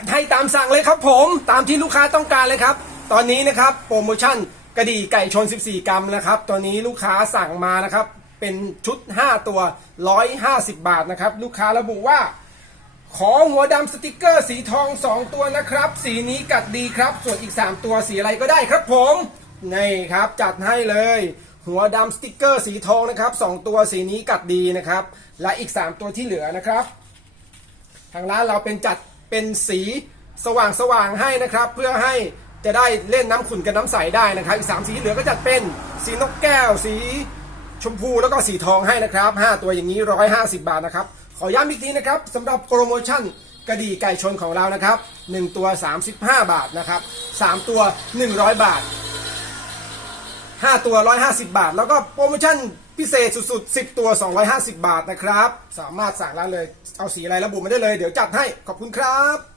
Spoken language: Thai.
ดให้ตามสั่งเลยครับผมตามที่ลูกค้าต้องการเลยครับ ตอนนี้นะครับโปรโมชั่นกระดี่ไก่ชน 14 กรัมนะครับ ตอนนี้ลูกค้าสั่งมานะครับ เป็นชุด 5 ตัว 150 บาทนะครับ ลูกค้าระบุว่า ขอหัวดำสติกเกอร์สีทอง 2 ตัวนะครับ สีนี้กัดดีครับ ส่วนอีก 3 ตัวสีอะไรก็ได้ครับผมนี่ครับจัดให้เลย หัวดำสติกเกอร์สีทองนะครับ 2 ตัวสีนี้กัดดีนะครับ และอีก 3 ตัวที่เหลือนะครับ ทางร้านเราเป็นจัด เป็นสีสว่างสว่างๆให้นะครับ เพื่อให้จะได้เล่นน้ำขุ่นกับน้ำใสได้นะครับ อีก 3 สีที่เหลือก็จัดเป็นสีนกแก้วสีชมพูแล้วก็สีทองให้นะครับ 5 ตัวอย่างนี้ 150 บาทนะครับ ขอย้ำอีกทีนะครับสำหรับโปรโมชั่นกระดี่ไก่ชนของเรานะครับ 1 ตัว 35 บาทนะครับ 3 ตัว 100 บาท 5 ตัว 150 บาท แล้วก็โปรโมชั่นพิเศษสุดๆ 10 ตัว 250 บาทนะครับ สามารถสั่งร้านเลย เอาสีอะไรระบุมาได้เลย เดี๋ยวจัดให้ ขอบคุณครับ